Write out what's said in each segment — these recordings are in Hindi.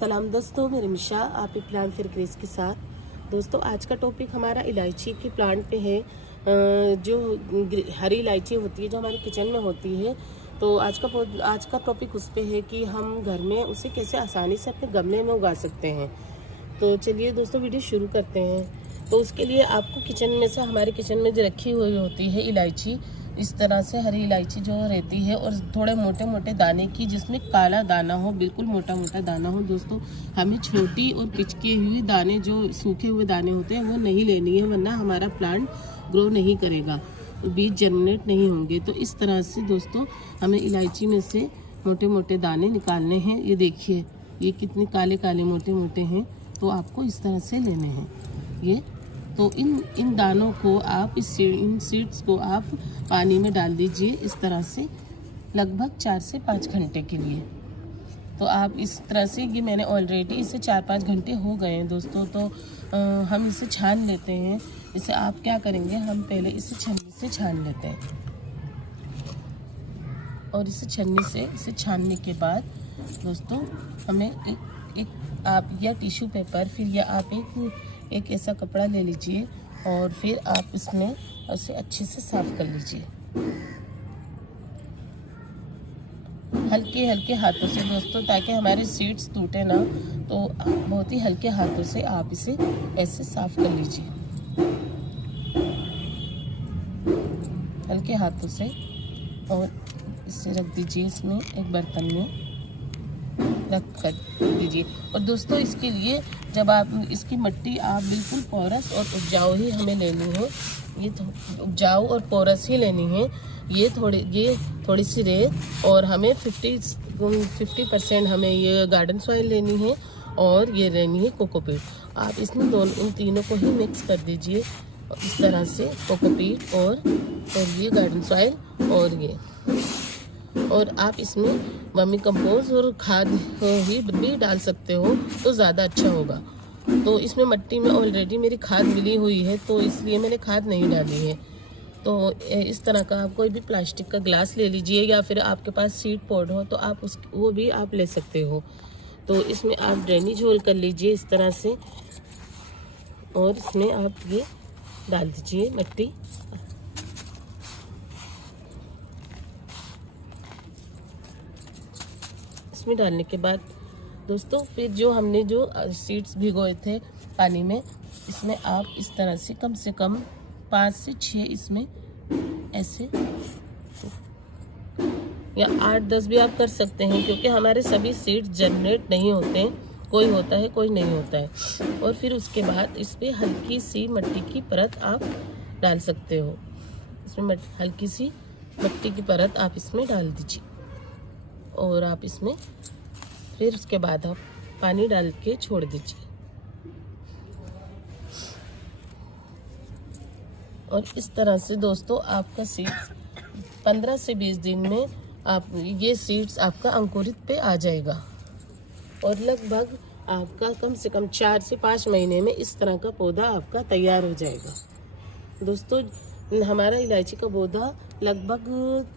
सलाम दोस्तों, मेरे मिशा आपके प्लांट फिर क्रेज के साथ। दोस्तों आज का टॉपिक हमारा इलायची के प्लांट पे है। जो हरी इलायची होती है जो हमारे किचन में होती है, तो आज का टॉपिक उस पे है कि हम घर में उसे कैसे आसानी से अपने गमले में उगा सकते हैं। तो चलिए दोस्तों वीडियो शुरू करते हैं। तो उसके लिए आपको किचन में से, हमारे किचन में जो रखी हुई होती है इलायची, इस तरह से हरी इलायची जो रहती है और थोड़े मोटे मोटे दाने की, जिसमें काला दाना हो, बिल्कुल मोटा मोटा दाना हो। दोस्तों हमें छोटी और पिचके हुए दाने, जो सूखे हुए दाने होते हैं, वो नहीं लेनी है, वरना हमारा प्लांट ग्रो नहीं करेगा, बीज जर्मिनेट नहीं होंगे। तो इस तरह से दोस्तों हमें इलायची में से मोटे मोटे दाने निकालने हैं। ये देखिए, ये कितने काले काले मोटे मोटे हैं, तो आपको इस तरह से लेने हैं ये। तो इन दानों को आप, इन सीड्स को आप पानी में डाल दीजिए इस तरह से, लगभग 4 से 5 घंटे के लिए। तो आप इस तरह से, ये मैंने ऑलरेडी इसे 4-5 घंटे हो गए हैं दोस्तों। तो हम इसे छान लेते हैं। इसे आप क्या करेंगे, हम पहले इसे छन्नी से छान लेते हैं, और इसे छन्नी से इसे छानने के बाद दोस्तों हमें एक आप या टिश्यू पेपर, फिर या आप एक ऐसा कपड़ा ले लीजिए, और फिर आप इसमें उसे अच्छे से साफ कर लीजिए, हल्के हल्के हाथों से दोस्तों, ताकि हमारे सीड्स टूटे ना। तो बहुत ही हल्के हाथों से आप इसे ऐसे साफ कर लीजिए, हल्के हाथों से, और इसे रख दीजिए इसमें एक बर्तन में रख कर दीजिए। और दोस्तों इसके लिए, जब आप इसकी मिट्टी आप बिल्कुल पोरस और उपजाऊ ही हमें लेनी है, ये उपजाऊ और पोरस ही लेनी है। ये थोड़ी सी रेत, और हमें 50% हमें ये गार्डन सॉइल लेनी है, और ये लेनी है कोकोपीट। आप इसमें इन तीनों को ही मिक्स कर दीजिए इस तरह से, कोकोपीट और ये गार्डन सॉइल और ये। और आप इसमें वर्मी कंपोस्ट और खाद ही भी डाल सकते हो, तो ज़्यादा अच्छा होगा। तो इसमें मिट्टी में ऑलरेडी मेरी खाद मिली हुई है, तो इसलिए मैंने खाद नहीं डाली है। तो इस तरह का आप कोई भी प्लास्टिक का ग्लास ले लीजिए, या फिर आपके पास सीड पॉट हो तो आप वो भी आप ले सकते हो। तो इसमें आप ड्रेनेज होल कर लीजिए इस तरह से, और इसमें आप ये डाल दीजिए मिट्टी। इसमें डालने के बाद दोस्तों फिर जो हमने जो सीड्स भिगोए थे पानी में, इसमें आप इस तरह से कम 5 से 6 इसमें ऐसे, या 8-10 भी आप कर सकते हैं, क्योंकि हमारे सभी सीड्स जर्मिनेट नहीं होते हैं, कोई होता है कोई नहीं होता है। और फिर उसके बाद इस पर हल्की सी मिट्टी की परत आप डाल सकते हो। इसमें हल्की सी मिट्टी की परत आप इसमें डाल दीजिए, और आप इसमें फिर उसके बाद आप पानी डाल के छोड़ दीजिए। और इस तरह से दोस्तों आपका सीड्स 15 से 20 दिन में ये सीड्स आपका अंकुरित पे आ जाएगा, और लगभग आपका कम से कम 4 से 5 महीने में इस तरह का पौधा आपका तैयार हो जाएगा। दोस्तों हमारा इलायची का पौधा लगभग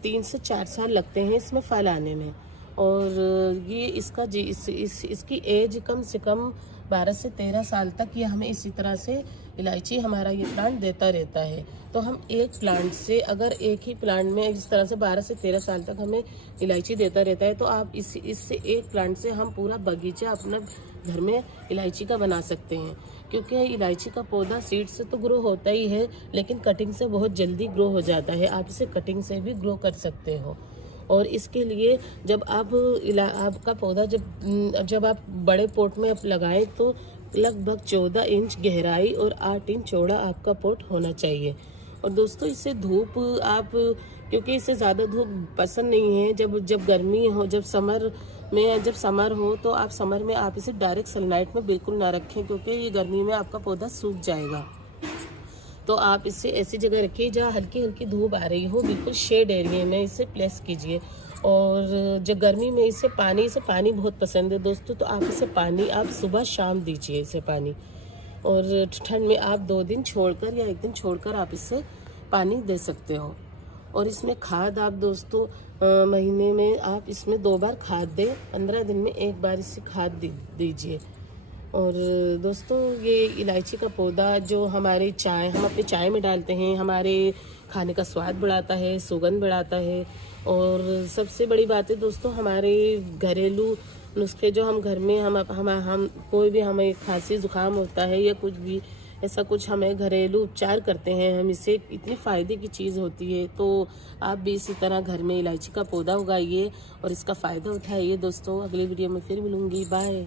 3 से 4 साल लगते हैं इसमें फल आने में, और ये इसकी एज कम से कम 12 से 13 साल तक ये हमें इसी तरह से इलायची हमारा ये प्लांट देता रहता है। तो हम एक प्लांट से, अगर एक ही प्लांट में इस तरह से 12 से 13 साल तक हमें इलायची देता रहता है, तो आप इससे एक प्लांट से हम पूरा बगीचा अपना घर में इलायची का बना सकते हैं। क्योंकि इलायची का पौधा सीड से तो ग्रो होता ही है, लेकिन कटिंग से बहुत जल्दी ग्रो हो जाता है। आप इसे कटिंग से भी ग्रो कर सकते हो। और इसके लिए जब आपका पौधा जब आप बड़े पॉट में आप लगाएं, तो लगभग 14 इंच गहराई और 8 इंच चौड़ा आपका पॉट होना चाहिए। और दोस्तों इसे धूप आप, क्योंकि इसे ज़्यादा धूप पसंद नहीं है, जब गर्मी हो, जब समर हो, तो आप समर में आप इसे डायरेक्ट सनलाइट में बिल्कुल ना रखें, क्योंकि ये गर्मी में आपका पौधा सूख जाएगा। तो आप इसे ऐसी जगह रखिए जहाँ हल्की हल्की धूप आ रही हो, बिल्कुल शेड एरिया में इसे प्लेस कीजिए। और जब गर्मी में इसे पानी बहुत पसंद है दोस्तों, तो आप इसे पानी आप सुबह शाम दीजिए इसे पानी। और ठंड में आप 2 दिन छोड़कर या 1 दिन छोड़कर आप इसे पानी दे सकते हो। और इसमें खाद आप दोस्तों महीने में आप इसमें 2 बार खाद दें, 15 दिन में 1 बार इसे खाद दीजिए। और दोस्तों ये इलायची का पौधा जो हमारे चाय, हम अपनी चाय में डालते हैं, हमारे खाने का स्वाद बढ़ाता है, सुगंध बढ़ाता है। और सबसे बड़ी बात है दोस्तों, हमारे घरेलू नुस्खे जो हम घर में हम कोई भी हमें खांसी जुकाम होता है या कुछ भी ऐसा कुछ हमें घरेलू उपचार करते हैं, हम इसे इतनी फ़ायदे की चीज़ होती है। तो आप भी इसी तरह घर में इलायची का पौधा उगाइए और इसका फ़ायदा उठाइए। दोस्तों अगली वीडियो में फिर मिलूँगी, बाय।